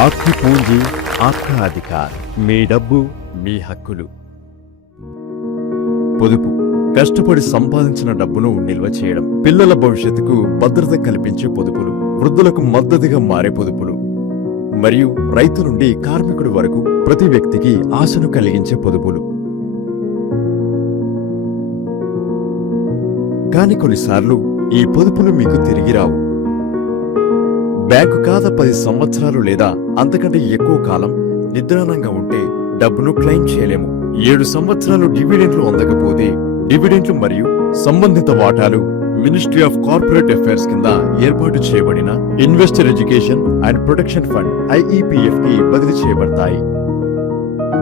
आपकी पूंजी आपका अधिकार మీ డబ్బు మీ హక్కులు పొదుపు కష్టపడి సంపాదించిన డబ్బును నిల్వ చేయడం పిల్లల భవిష్యత్తుకు భద్రత కల్పించే పొదుపులు వృద్ధులకు మద్దతుగా మారే పొదుపులు మరియు రైతు నుండి కార్మికుడి వరకు ప్రతి వ్యక్తికి ఆశను కలిగించే పొదుపులు కానీ కొన్నిసార్లు ఈ పొదుపులు మీకు తిరిగి రావు బ్యాంకు ఖాతా 10 సంవత్సరాలు లేదా అంతకంటే ఎక్కువ కాలం నిద్రాణంగా ఉంటే డబ్బును క్లెయిమ్ చేయలేము 7 సంవత్సరాలు డివిడెండ్లు అందకపోతే డివిడెండ్లు మరియు సంబంధిత వాటాలు మినిస్ట్రీ ఆఫ్ కార్పొరేట్ అఫైర్స్ కింద ఏర్పాటు చేయబడిన investor education and protection fund IEPF కి బదిలీ చేయబడతాయి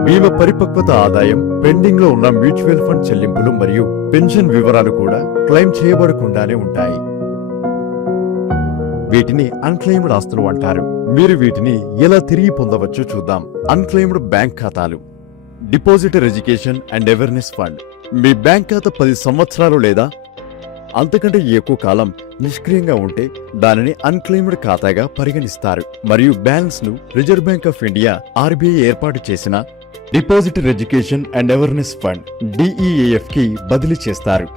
బీమా పరిపక్వత ఆదాయం పెండింగ్ లో ఉన్న మ్యూచువల్ ఫండ్ చెల్లింపులు మరియు పెన్షన్ వివరాలు కూడా క్లెయిమ్ చేయబడకుండానే ఉంటాయి వీటిని అన్క్లెయిమ్డ్ ఆస్తులు అంటారు మీరు వీటిని ఎలా తిరిగి పొందవచ్చో చూద్దాం అన్క్లెయిమ్డ్ బ్యాంక్ ఖాతాలు depositor education and awareness fund me bank ఖాతా 10 సంవత్సరాలు లేదా అంతకంటే ఎక్కువ కాలం నిష్క్రియంగా ఉంటే దానిని అన్క్లెయిమ్డ్ ఖాతాగా పరిగణిస్తారు మరియు బ్యాలెన్స్ ను reserve bank of India RBI ఏర్పాటు చేసిన depositor education and awareness fund DEAF కి బదిలీ చేస్తారు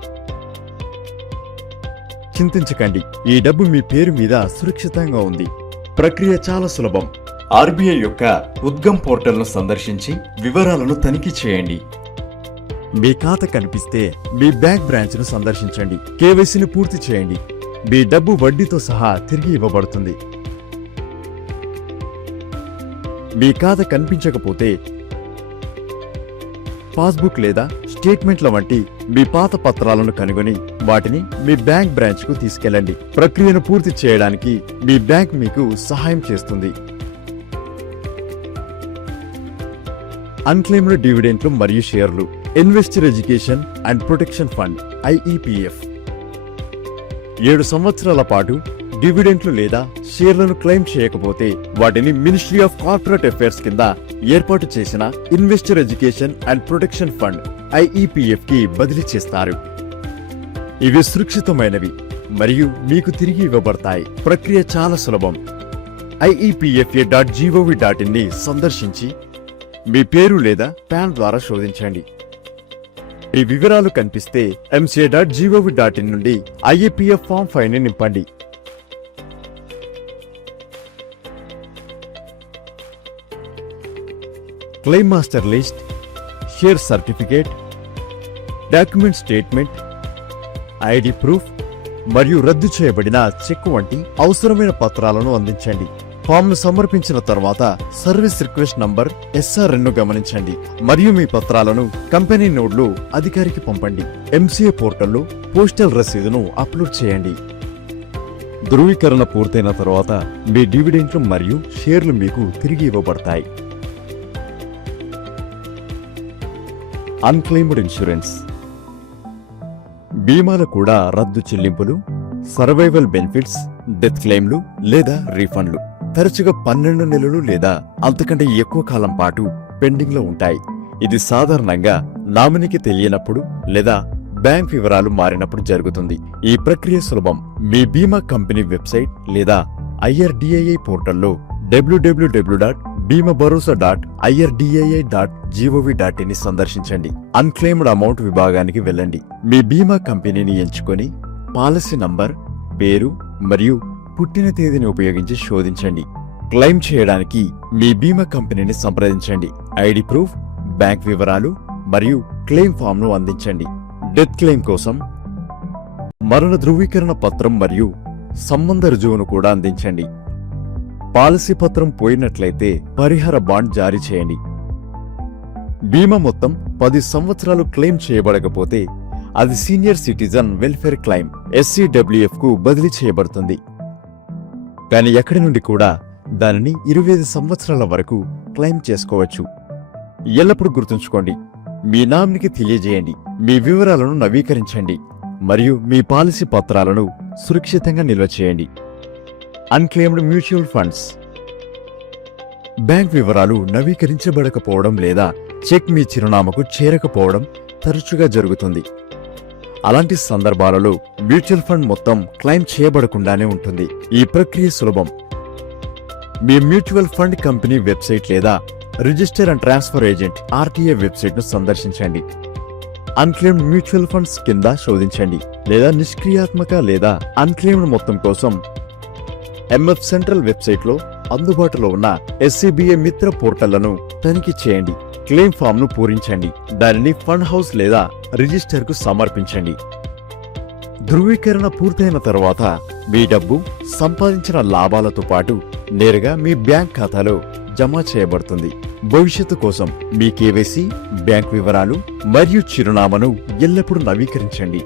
చింతించకండి ఈ డబ్బు మీ పేరు మీద సురక్షితంగా ఉంది ప్రక్రియ చాలా సులభం RBI యొక్క ఉద్గమ్ పోర్టల్ను సందర్శించి వివరాలను తనిఖీ చేయండి మీ ఖాతా కనిపిస్తే మీ బ్యాంక్ బ్రాంచ్ ను సందర్శించండి KYCని పూర్తి చేయండి మీ డబ్బు వడ్డీతో సహా తిరిగి ఇవ్వబడుతుంది మీ ఖాతా కనిపించకపోతే పాస్బుక్ లేదా స్టేట్మెంట్ల వంటి మీ పాత పత్రాలను కనుగొని వాటిని మీ బ్యాంక్ బ్రాంచ్ కు తీసుకెళ్లండి ప్రక్రియను పూర్తి చేయడానికి మీ బ్యాంక్ మీకు సహాయం చేస్తుంది అన్క్లెయిమ్డ్ డివిడెంట్లు మరియు షేర్లు investor education and protection fund IEPF 7 సంవత్సరాల పాటు డివిడెంట్లు లేదా షేర్లను క్లెయిమ్ చేయకపోతే వాటిని మినిస్ట్రీ ఆఫ్ కార్పొరేట్ అఫైర్స్ కింద ఏర్పాటు చేసిన investor education and protection fund IEPF కి బదిలీ చేస్తారు ఇవి సురక్షితమైనవి మరియు మీకు తిరిగి ఇవ్వబడతాయి ప్రక్రియ చాలా సులభం IEPFA.gov.in ని సందర్శించి మీ పేరు లేదా పాన్ ద్వారా శోధించండి ఈ వివరాలు కనిపిస్తే MCA.gov.in నుండి IEPF ఫామ్ 5 ని నింపండి claim master list share certificate document statement ID proof మరియు రద్దు చేయబడిన చెక్ వంటి అవసరమైన పత్రాలను అందించండి ఫామ్ను సమర్పించిన తర్వాత సర్వీస్ రిక్వెస్ట్ నంబర్ SRN ను గమనించండి మరియు మీ పత్రాలను కంపెనీ నోడ్లో అధికారికి పంపండి MCA పోర్టల్లో పోస్టల్ రసీదును అప్లోడ్ చేయండి ధృవీకరణ పూర్తయిన తర్వాత మీ డివిడెంట్లు మరియు షేర్లు మీకు తిరిగి ఇవ్వబడతాయి అన్క్లెయిమ్డ్ ఇన్సూరెన్స్ బీమాలు కూడా రద్దు చెల్లింపులు సర్వైవల్ బెనిఫిట్స్ డెత్ క్లెయిమ్లు లేదా రీఫండ్లు తరచుగా 12 నెలలు లేదా అంతకంటే ఎక్కువ కాలం పాటు పెండింగ్ లో ఉంటాయి ఇది సాధారణంగా నామినీకి తెలియనప్పుడు లేదా బ్యాంక్ వివరాలు మారినప్పుడు జరుగుతుంది ఈ ప్రక్రియ సులభం మీ బీమా కంపెనీ వెబ్సైట్ లేదా IRDAI పోర్టల్లో www.beemabharosa.irdai.gov.in ని సందర్శించండి అన్క్లెయిమ్డ్ అమౌంట్ విభాగానికి వెళ్ళండి మీ బీమా కంపెనీని ఎంచుకొని పాలసీ నంబర్ పేరు మరియు పుట్టిన తేదీని ఉపయోగించి శోధించండి క్లెయిమ్ చేయడానికి మీ బీమా కంపెనీని సంప్రదించండి ID ప్రూఫ్ బ్యాంక్ వివరాలు మరియు క్లెయిమ్ ఫామ్ ను అందించండి డెత్ క్లెయిమ్ కోసం మరణ ధృవీకరణ పత్రం మరియు సంబంధ రుజువును కూడా అందించండి పాలసీ పత్రం పోయినట్లయితే పరిహార బాండ్ జారీ చేయండి బీమా మొత్తం 10 సంవత్సరాలు క్లెయిమ్ చేయబడకపోతే అది senior citizen welfare claim SCWF కు బదిలీ చేయబడుతుంది కానీ ఎక్కడి నుండి కూడా దానిని 25 సంవత్సరాల వరకు క్లెయిమ్ చేసుకోవచ్చు ఎల్లప్పుడూ గుర్తుంచుకోండి మీ నామినీకి తెలియజేయండి మీ వివరాలను నవీకరించండి మరియు మీ పాలసీ పత్రాలను సురక్షితంగా నిల్వ చేయండి అన్క్లెయిమ్డ్ మ్యూచువల్ ఫండ్స్ బ్యాంక్ వివరాలు నవీకరించబడకపోవడం లేదా చెక్ మీ చిరునామాకు చేరకపోవడం తరచుగా జరుగుతుంది అలాంటి సందర్భాలలో మ్యూచువల్ ఫండ్ మొత్తం క్లెయిమ్ చేయబడకుండానే ఉంటుంది ఈ ప్రక్రియ సులభం మీ మ్యూచువల్ ఫండ్ కంపెనీ వెబ్సైట్ లేదా register and transfer agent RTA website ను సందర్శించండి. అన్క్లెయిమ్డ్ మ్యూచువల్ ఫండ్స్ కింద శోధించండి లేదా నిష్క్రియాత్మక లేదా అన్క్లెయిమ్డ్ మొత్తం కోసం ఎంఎఫ్ సెంట్రల్ వెబ్సైట్ లో అందుబాటులో ఉన్న ఎస్సీబీఏ మిత్ర పోర్టళ్లను తనిఖీ చేయండి. క్లెయిమ్ ఫామ్ ను పూరించండి. దానిని ఫండ్ హౌస్ లేదా రిజిస్టర్ కు సమర్పించండి. ధృవీకరణ పూర్తయిన తర్వాత మీ డబ్బు సంపాదించిన లాభాలతో పాటు నేరుగా మీ బ్యాంక్ ఖాతాలో జమ చేయబడుతుంది. భవిష్యత్తు కోసం మీ కేవైసీ, బ్యాంక్ వివరాలు మరియు చిరునామాను ఎల్లప్పుడూ నవీకరించండి.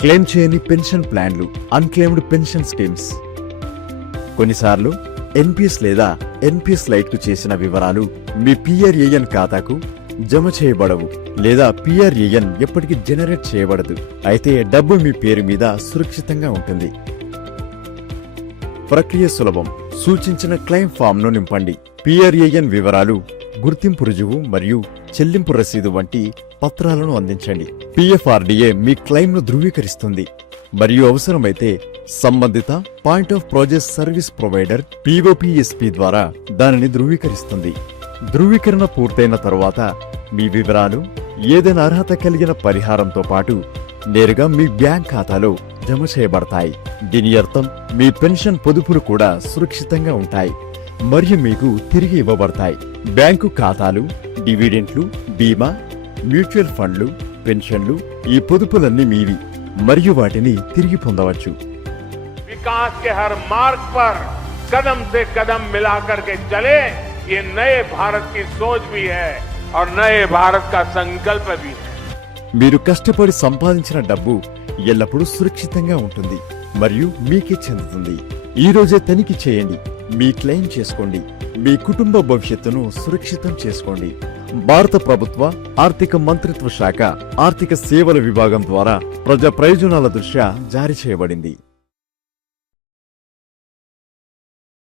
క్లెయిమ్ చేయని పెన్షన్ ప్లాన్లు, అన్క్లెయిమ్డ్ పెన్షన్ స్కీమ్స్. కొన్నిసార్లు ఎన్పిఎస్ లేదా ఎన్పిఎస్ లైట్ కు చేసిన వివరాలు మీ పిఆర్ఏఎన్ ఖాతాకు జమ చేయబడవు లేదా పిఆర్ఏఎన్ ఎప్పటికీ జనరేట్ చేయబడదు. అయితే డబ్బు మీ పేరు మీద సురక్షితంగా ఉంటుంది. ప్రక్రియ సులభం. సూచించిన క్లెయిమ్ ఫామ్ ను నింపండి. పిఆర్ఏఎన్ వివరాలు, గుర్తింపు రుజువు మరియు చెల్లింపు రసీదు వంటి పత్రాలను అందించండి. పిఎఫ్ఆర్డీఏ మీ క్లెయిమ్ ను ధృవీకరిస్తుంది మరియు అవసరమైతే సంబంధిత point of project service provider POPSP ద్వారా దానిని ధృవీకరిస్తుంది. ధృవీకరణ పూర్తయిన తరువాత మీ వివరాలు ఏదైనా అర్హత కలిగిన పరిహారంతో పాటు నేరుగా మీ బ్యాంక్ ఖాతాలో జమ చేయబడతాయి. దీని అర్థం మీ పెన్షన్ పొదుపులు కూడా సురక్షితంగా ఉంటాయి మరియు మీకు తిరిగి ఇవ్వబడతాయి. బ్యాంకు ఖాతాలు, డివిడెంట్లు, బీమా, మ్యూచువల్ ఫండ్లు, పెన్షన్లు, ఈ పొదుపులన్నీ మీవి మరియు వాటిని తిరిగి పొందవచ్చు. विकास के हर मार्ग पर कदम से कदम मिलाकर के चले, ये नए भारत की सोच भी है और नए भारत का संकल्प भी है. మీరు కష్టపడి సంపాదించిన డబ్బు ఎల్లప్పుడూ సురక్షితంగా ఉంటుంది మరియు మీకే చెందుతుంది. ఈ రోజే తనిఖీ చేయండి. మీ క్లెయిమ్ చేసుకోండి. మీ కుటుంబ భవిష్యత్తును సురక్షితం చేసుకోండి. భారత ప్రభుత్వ ఆర్థిక మంత్రిత్వ శాఖ ఆర్థిక సేవల విభాగం ద్వారా ప్రజా ప్రయోజనాల దృష్ట్యా జారీ చేయబడింది.